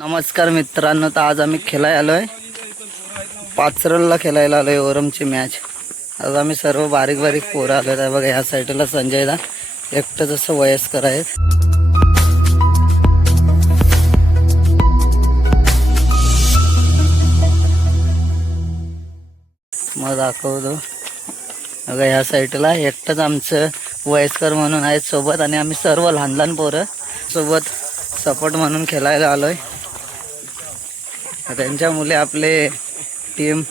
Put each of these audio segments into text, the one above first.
नमस्कार मित्रांनो, तर आज आम्ही खेळायला आलोय, पाचरलला खेळायला आलोय ओरमची मॅच। आज आम्ही सर्व बारीक बारीक पोरं आलोय। तर बघा, ह्या साईडला संजयदा एकटं जसं वयस्कर आहेत। मग दाखवतो बघा, ह्या साईडला एकटंच आमचं वयस्कर म्हणून आहेत सोबत, आणि आम्ही सर्व लहान लहान पोरं सोबत सपोर्ट म्हणून खेळायला आलोय। त्यांच्या मुले आपले टीम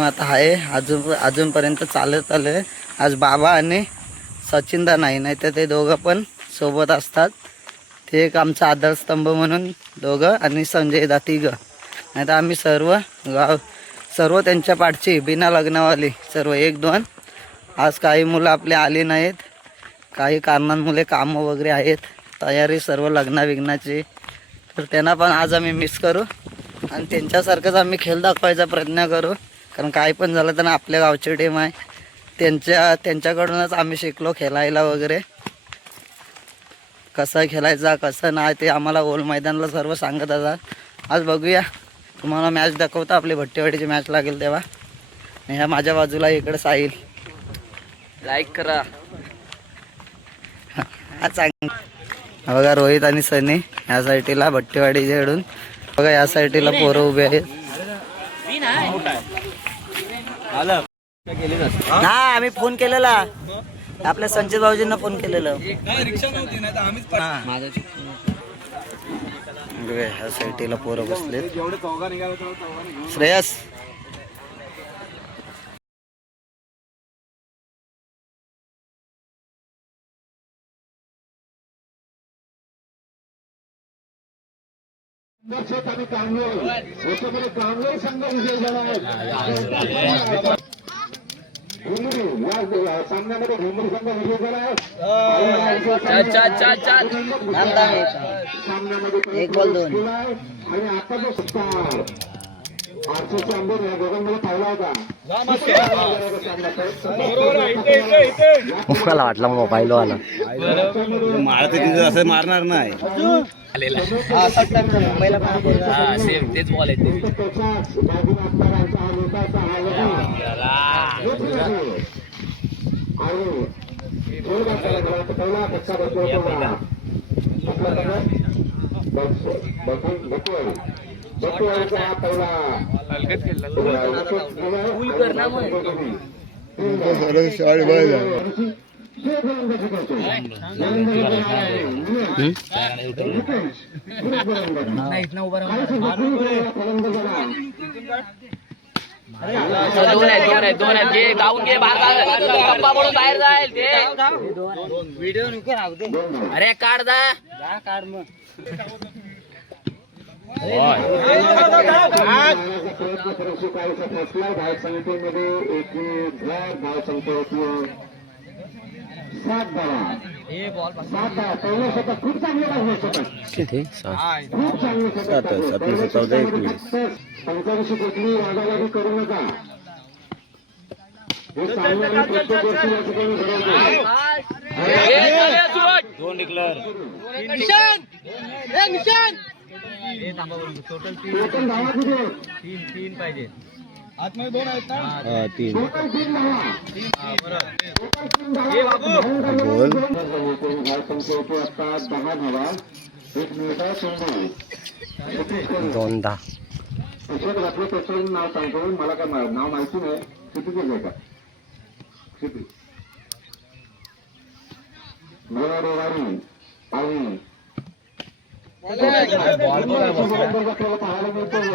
आता आहे, अजूनपर्यंत चालत आले। आज बाबा आणि सचिनदा नाही तर ते दोघं पण सोबत असतात। ते एक आमचा आधारस्तंभ म्हणून दोघं, आणि संजयदा तिघं। नाही तर आम्ही सर्व त्यांच्या पाठची बिना लग्नावाली सर्व एक दोन। आज काही मुलं आपले आली नाहीत, काही कारणांमुळे कामं वगैरे आहेत, तयारी सर्व लग्नाविग्नाची। तर त्यांना पण आज आम्ही मिस करू आणि त्यांच्यासारखंच आम्ही खेळ दाखवायचा प्रयत्न करू। कारण काही पण झालं तर आपल्या गावची टीम आहे, त्यांच्याकडूनच आम्ही शिकलो खेळायला वगैरे, कसं खेळायचा कसं नाही ते आम्हाला ओल मैदानला सर्व सांगत असतात। आज बघूया, तुम्हाला मॅच दाखवतो, आपली भट्टीवाडीची मॅच लागेल तेव्हा। ह्या माझ्या बाजूला इकडे साहिल, लाईक करा। बघा रोहित आणि सनी या साईडला भट्टीवाडीच्या कडून, बघा या साईडला पोरं उभे आहेत। हा, आम्ही फोन केलेला, आपल्या संजय भाऊजींना फोन केलेलं। ह्या साईडला पोरं बसलेत। श्रेयस आणि कांगोल याच्यामध्ये कांगोल संघ विजय झाला आहे। घुमरी या सामन्यामध्ये घुमरी संघ विजय झाला आहे। सामन्यामध्ये एक बॉल दोन, आणि आता जो सत्कार आरसीसी अंबोर या दोघांमध्ये पाहिला होता। मुखाला वाटला मोबाईल वाला मारत असं मारणार नाही। सेम तेच बॉल आहे। दोन आहेत घे, गाऊन घे, बाहेर जाईल ते व्हिडिओ नको राहू दे। अरे काढ काढ मग। धाव संख्येमध्ये एकूण धाव संख्या होती 7 धावा। 7 धावा, पहिलं शतक खूप चांगलं लागलं शतक, खूप चांगलं शतक। 45 कोटी वादावादी करू नका, हे सामन्याने प्रत्येक गोष्टी या ठिकाणी घडवतो। दोन डिक्लेअर टोटल धावा किती आहेत? 3 पाहिजे। आतमध्ये दोन आहेत ना? तीन धावा। आता 10 धावा, 1 मिनिटा 2 10 त्याच्यात आपलं त्याचं नाव सांगतो, मला काय नाव माहिती नाही, क्षितिज आहे का? क्षितिज रविवारी आणि पाहायला मिळतो आणि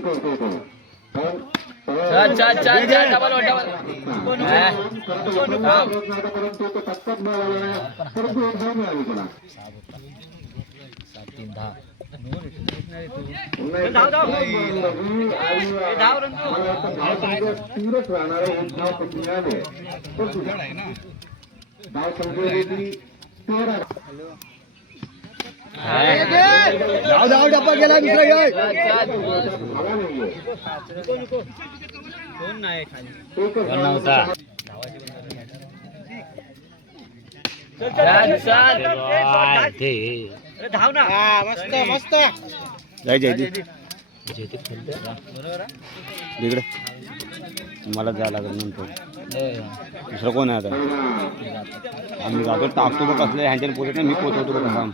करतो तो। परंतु तो तत्काळ मिळाला, परंतु एक धाव मिळाली त्याला। तीरच राहणार एक धाव मिळाले, धाव संख्येची 13। धाव डब्बा गेला दुसरा घे। नव्हता जाय इकडे मला जायला लागेल नंतर दुसरं कोण आहे आता आम्ही जातो टाकतो बघ कसले ह्यांच्या पोचत नाही मी पोचवतो बघ काम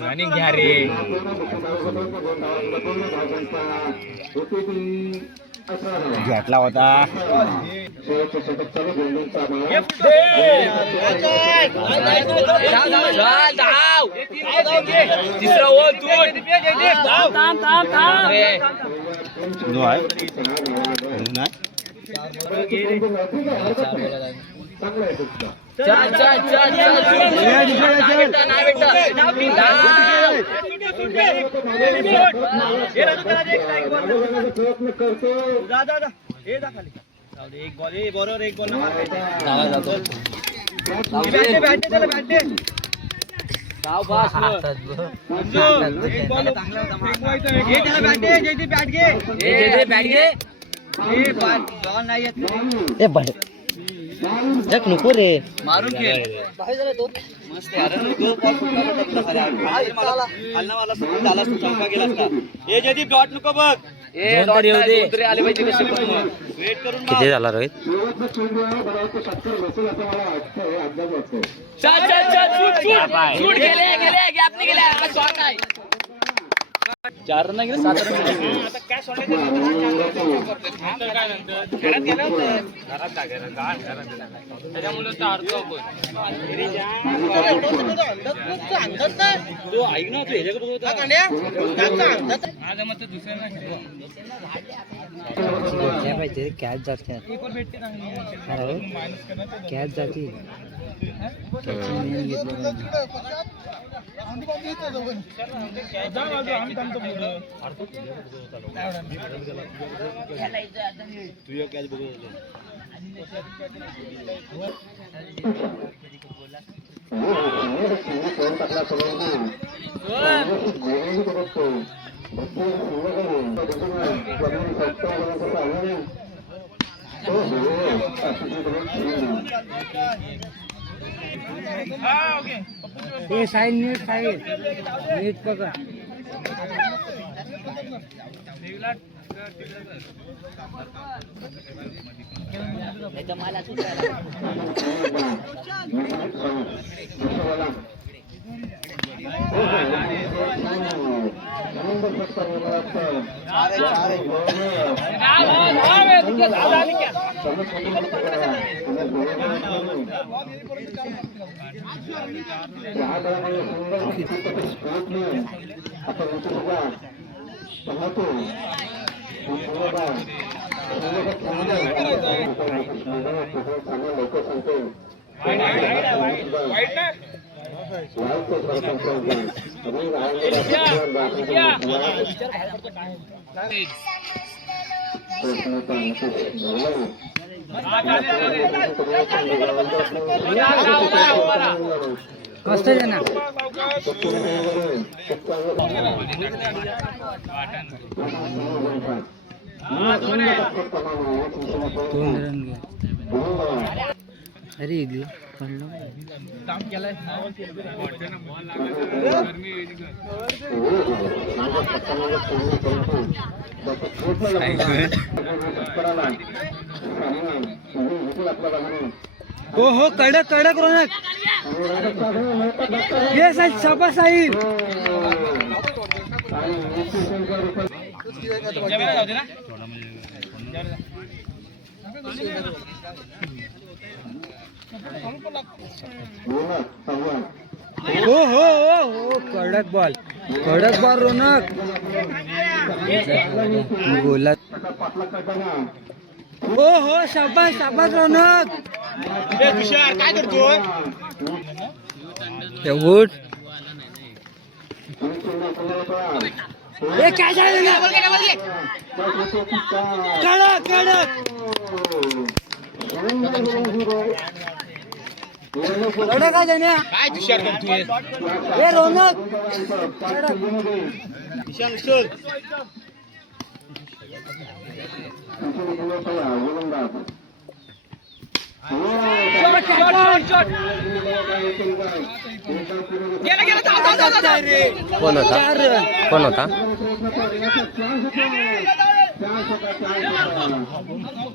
रनिंग घ्या रे घेतला होता तिसरा ओ तू नाही चल चल चल एक बॉल बरोबर एक बॉल जग नको रे मारून खेळ मस्त यार दो बॉल चौका गेला असता ए जयदीप डॉट नको बघ ए डॉट येऊ दे दुसरे आले पाहिजे कसे पण वेट करून किती झाला रोहित चल चल चल शूट शूट शूट गेले गेले गॅप नाही गेला आता शॉट आहे 4 रन गेले 7 रन आता काय सोडायचं काय नंतर घरात गेला होता घरात टाकायला त्याच्यामुळे तर अर्थ आपण तो ऐक ना तू ह्याच्याकडे होता आज मग तर दुसऱ्यांना पाहिजे कॅच जाते कॅच जाते तुझ्या कॅच बघू साईड नीट पकड मस्त आहे ना अरे पडलो काम केलाय हो हो कडक कडक रोनक ये साईड छापा साईड हो हो हो कडक बॉल रोनक गोला हो हो शाबास शाबास रोनक काय करतो उठ काय तुषार करतोय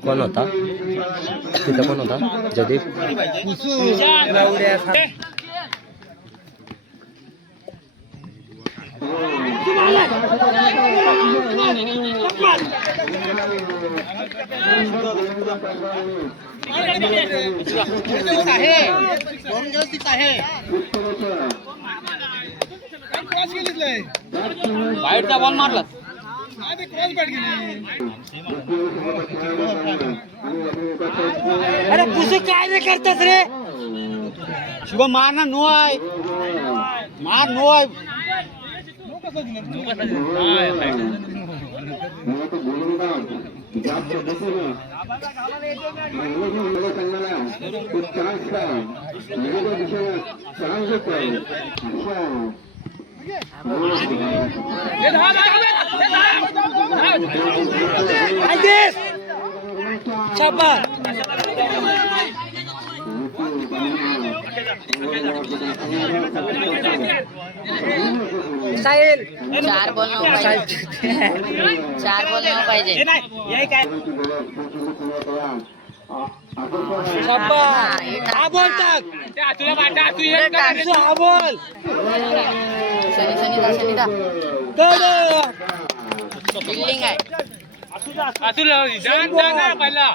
कोण होता तिथं कोण होता जदीप बाहेरचा बॉल मारला अरे तुझे काय नाही करतात रे शुभम मार ना नो आहे मार नो आहे चार बोल पाहिजे बिल्डिंग आहे पहिला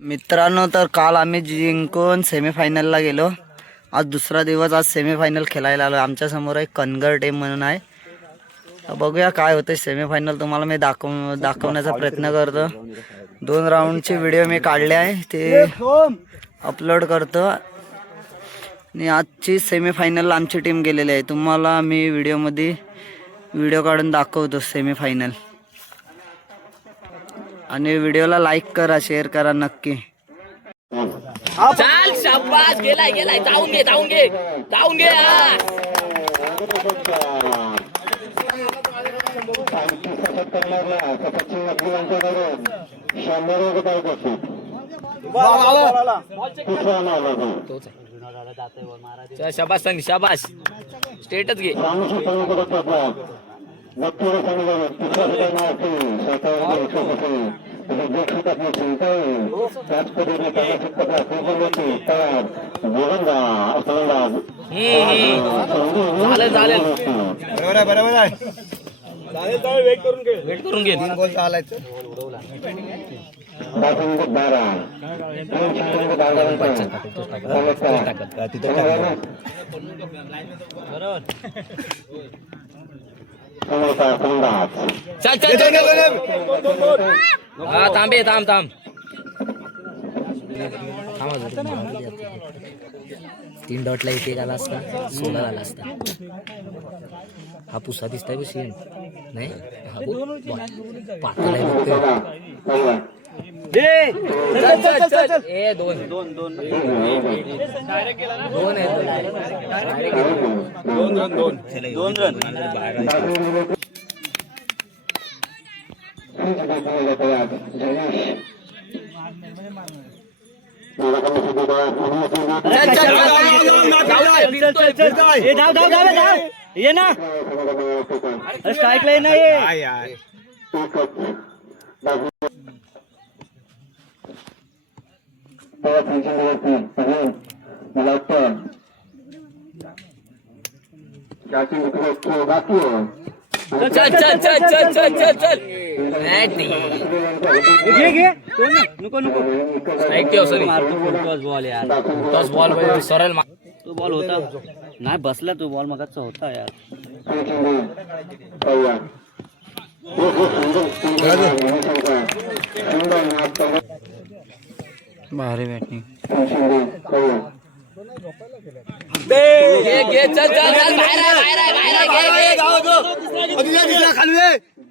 मित्रांनो, तर काल आम्ही जिंकून सेमीफायनलला गेलो. आज दुसरा दिवस, आज सेमीफायनल खेळायला आलो. आमच्या समोर एक कनगर टीम म्हणून आहे. तर बघूया काय होतं सेमीफायनल. तुम्हाला मी दाखवण्याचा प्रयत्न करतो. 2 राऊंडचे व्हिडिओ मी काढले आहे, ते अपलोड करतो. आणि आजची सेमीफायनलला आमची टीम गेलेली आहे. तुम्हाला मी व्हिडिओ काढून दाखवतो सेमीफायनल. आणि व्हिडिओला लाईक करा, शेअर करा नक्की. चाल शाबास गेलाय जाऊन घे शाबास संग शाबास स्टेटच घे चालेल बरोबर आहे वेट करून घे 3 गोल चालायचं. चल हा थांब 3 डॉटला इथे आला असता 16 आला असता. हा पुसा दिसताय बशी नाही हा पातळ आहे. चल ए दोन ये ना स्ट्राईक लाईन नाही मला वाटतं बाकी आहे चल चल चल चल चल चल चल नको नको बॉल यार टॉस बॉल सरळ तो बॉल होता नाही बसला तो बॉल मगाचा होता यार भारी बॅटिंग घे चल चल चल बाहेर आहे बाहेर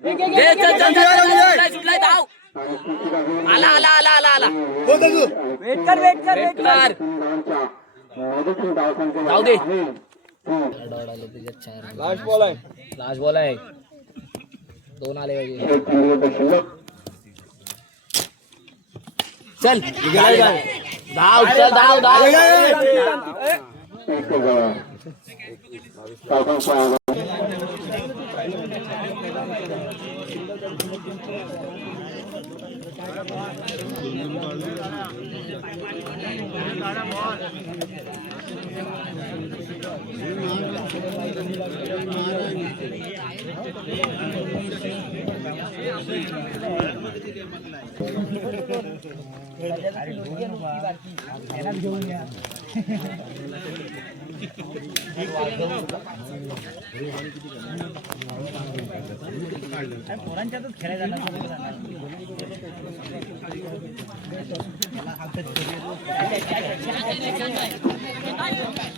घे चल चल चल सुटलाय धाव आला आला आला आला आला वेट कर जाऊ दे लास्ट बॉल आहे 2 आले पाहिजे चल धाव चल धाव धाव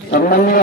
सन्माननीय